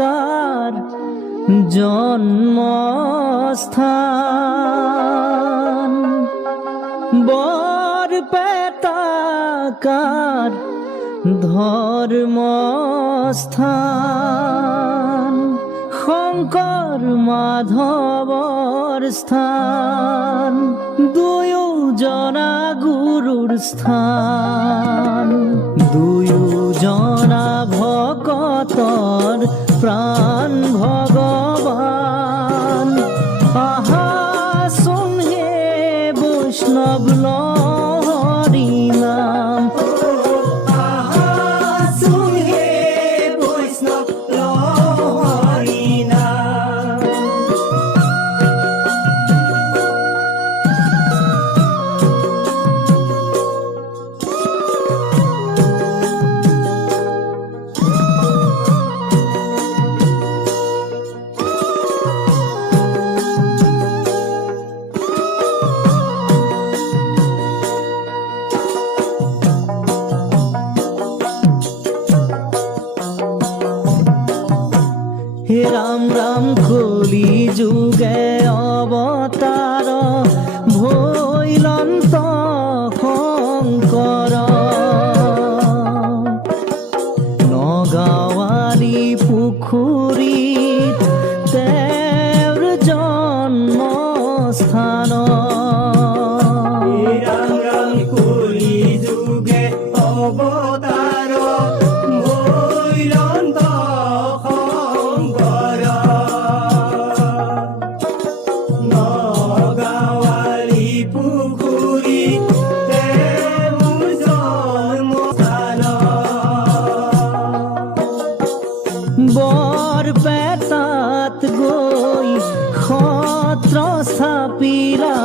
কাৰ জন্মস্থান, বৰপেটা কাৰ ধৰ্মস্থান, শংকৰ মাধৱৰ স্থান, দুয়োজনা গুৰুৰ স্থান, দুয়োজনা ভকতৰ প্ৰাণ ভগৱান। আহাচোন হে বৈষ্ণৱ লহৰি নাম, আহাচোন হে বৈষ্ণৱ লহৰি নাম। হে ৰাম ৰাম কলি যুগে অৱতাৰ, ভৈলন্ত শংকৰ, নগাঁৱালী পুখুৰীত তেওঁৰ জন্মস্থান। ৰাম ৰাম কলি যুগে অৱতাৰ, ভৈলন্ত শংকৰ, নগাঁৱালী পুখুৰীত তেওঁৰ জন্মস্থান। বৰপেটাত গৈ সত্ৰ স্থাপিলা,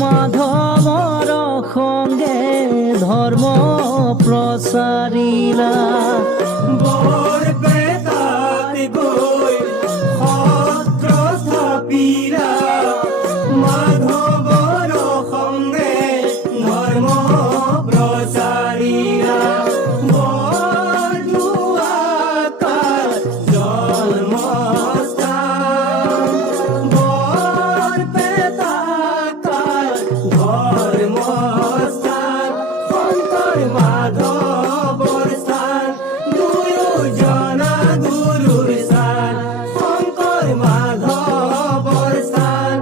মাধৱৰ সংগে ধৰ্ম প্ৰচাৰিলা। বৰপেটাত গৈ সত্ৰ স্থাপিলা, মাধৱৰ সংগে ধৰ্ম প্ৰচাৰিলা। বৰদুৱাকাৰ জন্মস্থান, বৰপেটাকাৰ ধৰ্মস্থান, শংকৰ মাধৱৰ স্থান, দুয়োজনা গুৰুৰ স্থান, শংকৰ মাধৱৰ স্থান,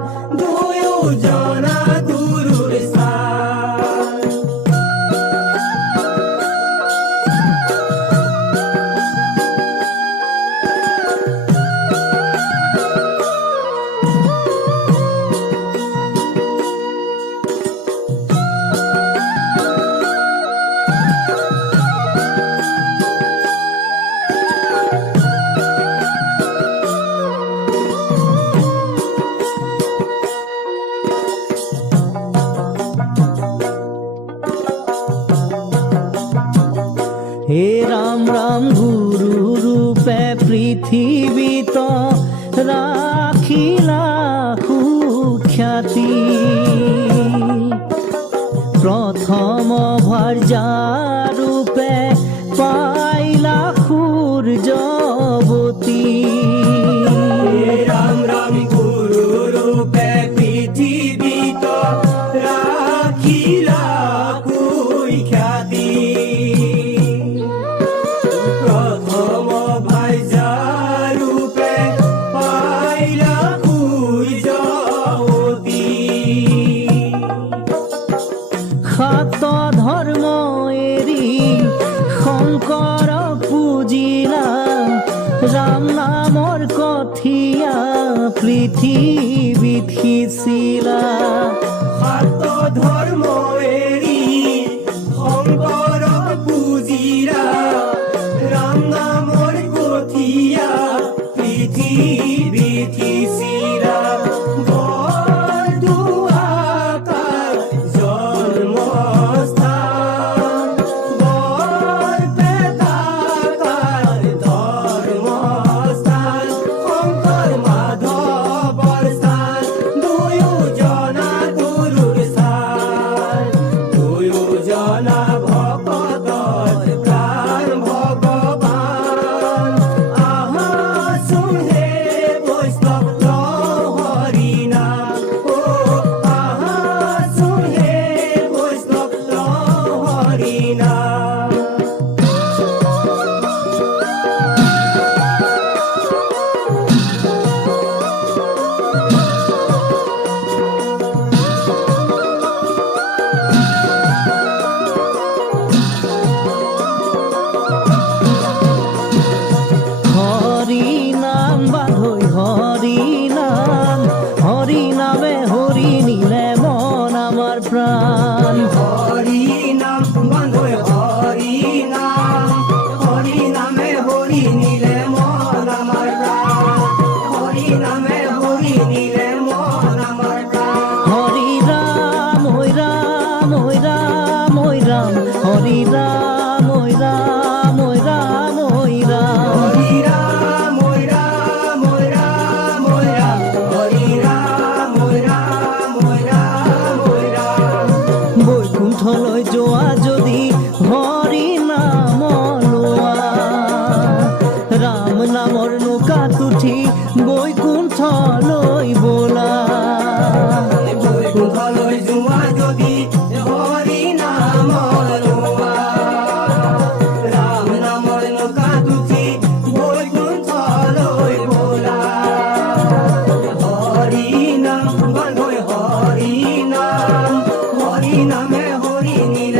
দুয়োজনা গুৰুৰ স্থান। হে ৰাম ৰাম গুৰু ৰূপে পৃথিৱীত ৰাখিলা সুখ্যাতি, প্ৰথম ভাৰ্যা ৰূপে পাইলা সূৰ্যৱতী। ৰাম ৰাম গুৰু ৰূপে পৃথিৱীত ৰাখিলা সুখ্যাতি, প্ৰথম ভাৰ্যা ৰূপে পাইলা সূৰ্যৱতী। সাত ধৰ্ম এৰি শংকৰ পূজিলা, ৰাম নামৰ কঠিয়া পৃথিৱীত সিঁচিলা। সাত ধৰ্ম এৰি শংকৰক পূজিলা, ৰাম নামৰ কঠিয়া পৃথিৱীত সিঁচিলা। বৰদুৱাকাৰ জন্মস্থান, বৰপেটাকাৰ ধৰ্মস্থান, শংকৰ মাধৱৰ স্থান, দুয়োজনা গুৰুৰ স্থান। প্রাণ হরি নাম বন্ধুর হরি নাম, হরি নামে হরি নিলে মন আমার প্রাণ, হরি নামে হরি নিলে মন আমার প্রাণ। হরি রাম ওই রাম ওই রাম ওই রাম হরি রাম ওই রাম ওই রাম ওই রাম হরি রাম ওই রাম ওই রাম ওই রাম, হরি রাম ওই রাম ওই রাম ওই রাম। বৈকুণ্ঠলৈ যোৱা যদি হৰি নাম লোৱা ৰাম নামৰ নৌকাত উঠি বৈকুণ্ঠলৈ বোলা বৈকুণ্ঠলৈ যোৱা যদি হৰি নাম লোৱা, ৰাম নামৰ নৌকাত উঠি বৈকুণ্ঠলৈ বোলা। হৰি নাম বন্ধুৰ হৰি নাম, হৰি নামে হৰি নিলে